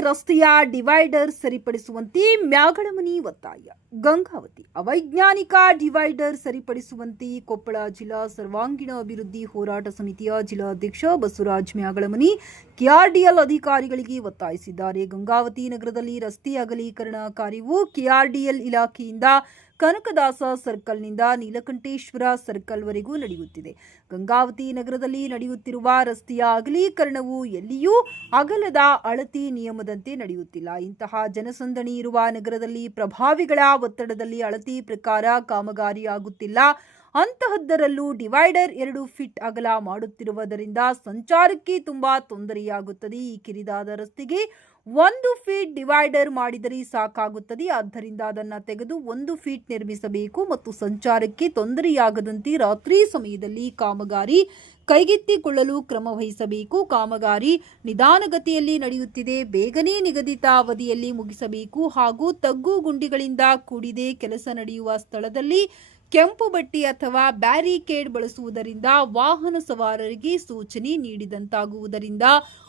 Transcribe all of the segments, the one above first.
ರಸ್ತೆಯ ಡಿವೈಡರ್ ಸರಿಪಡಿಸುವಂತೆ ಮ್ಯಾಗಳಮನಿ ಒತ್ತಾಯ. ಗಂಗಾವತಿ ಅವೈಜ್ಞಾನಿಕ ಡಿವೈಡರ್ ಸರಿಪಡಿಸುವಂತೆ ಕೊಪ್ಪಳ ಜಿಲ್ಲಾ ಸರ್ವಾಂಗೀಣ ಅಭಿವೃದ್ಧಿ ಹೋರಾಟ ಸಮಿತಿಯ ಜಿಲ್ಲಾಧ್ಯಕ್ಷ ಬಸವರಾಜ್ ಮ್ಯಾಗಳಮನಿ ಕೆಆರ್ಡಿಎಲ್ ಅಧಿಕಾರಿಗಳಿಗೆ ಒತ್ತಾಯಿಸಿದ್ದಾರೆ. ಗಂಗಾವತಿ ನಗರದಲ್ಲಿ ರಸ್ತೆ ಅಗಲೀಕರಣ ಕಾರ್ಯವು ಕೆಆರ್ಡಿಎಲ್ ಇಲಾಖೆಯಿಂದ ಕನಕದಾಸ ಸರ್ಕಲ್ನಿಂದ ನೀಲಕಂಠೇಶ್ವರ ಸರ್ಕಲ್ವರೆಗೂ ನಡೆಯುತ್ತಿದೆ. ಗಂಗಾವತಿ ನಗರದಲ್ಲಿ ನಡೆಯುತ್ತಿರುವ ರಸ್ತೆಯ ಅಗಲೀಕರಣವು ಎಲ್ಲಿಯೂ ಅಗಲದ ಅಳತಿ ನಿಯಮದಂತೆ ನಡೆಯುತ್ತಿಲ್ಲ. ಇಂತಹ ಜನಸಂದಣಿ ಇರುವ ನಗರದಲ್ಲಿ ಪ್ರಭಾವಿಗಳ ಒತ್ತಡದಲ್ಲಿ ಅಳತಿ ಪ್ರಕಾರ ಕಾಮಗಾರಿ ಆಗುತ್ತಿಲ್ಲ ಅಂತಹದ್ದರಲ್ಲೂ ಡಿವೈಡರ್ ಎರಡು ಫಿಟ್ ಅಗಲ ಮಾಡುತ್ತಿರುವುದರಿಂದ ಸಂಚಾರಕ್ಕೆ ತುಂಬಾ ತೊಂದರೆಯಾಗುತ್ತದೆ. ಈ ಕಿರಿದಾದ ರಸ್ತೆಗೆ ಒಂದು ಫೀಟ್ ಡಿವೈಡರ್ ಮಾಡಿದರೆ ಸಾಕಾಗುತ್ತದೆ. ಆದ್ದರಿಂದ ಅದನ್ನು ತೆಗೆದು ಒಂದು ಫೀಟ್ ನಿರ್ಮಿಸಬೇಕು ಮತ್ತು ಸಂಚಾರಕ್ಕೆ ತೊಂದರೆಯಾಗದಂತೆ ರಾತ್ರಿ ಸಮಯದಲ್ಲಿ ಕಾಮಗಾರಿ ಕೈಗೆತ್ತಿಕೊಳ್ಳಲು ಕ್ರಮ ವಹಿಸಬೇಕು, ಕಾಮಗಾರಿ ನಿಧಾನಗತಿಯಲ್ಲಿ ನಡೆಯುತ್ತಿದೆ, ಬೇಗನೆ ನಿಗದಿತ ಅವಧಿಯಲ್ಲಿ ಮುಗಿಸಬೇಕು ಹಾಗೂ ತಗ್ಗು ಗುಂಡಿಗಳಿಂದ ಕೂಡಿದೆ ಕೆಲಸ ನಡೆಯುವ ಸ್ಥಳದಲ್ಲಿ ಕೆಂಪು ಬಟ್ಟಿ ಅಥವಾ ಬ್ಯಾರಿಕೇಡ್ ಬಳಸುವುದರಿಂದ ವಾಹನ ಸವಾರರಿಗೆ ಸೂಚನೆ ನೀಡಿದಂತಾಗುವುದರಿಂದ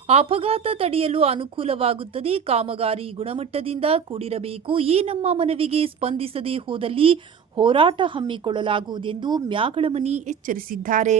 ಅಪಘಾತ ತಡೆಯಲು ಅನುಕೂಲವಾಗುತ್ತದೆ, ಕಾಮಗಾರಿ ಗುಣಮಟ್ಟದಿಂದ ಕೂಡಿರಬೇಕು, ಈ ನಮ್ಮ ಮನವಿಗೆ ಸ್ಪಂದಿಸದೆ ಹೋದಲ್ಲಿ ಹೋರಾಟ ಹಮ್ಮಿಕೊಳ್ಳಲಾಗುವುದೆಂದು ಮ್ಯಾಗಳಮನಿ ಎಚ್ಚರಿಸಿದ್ದಾರೆ.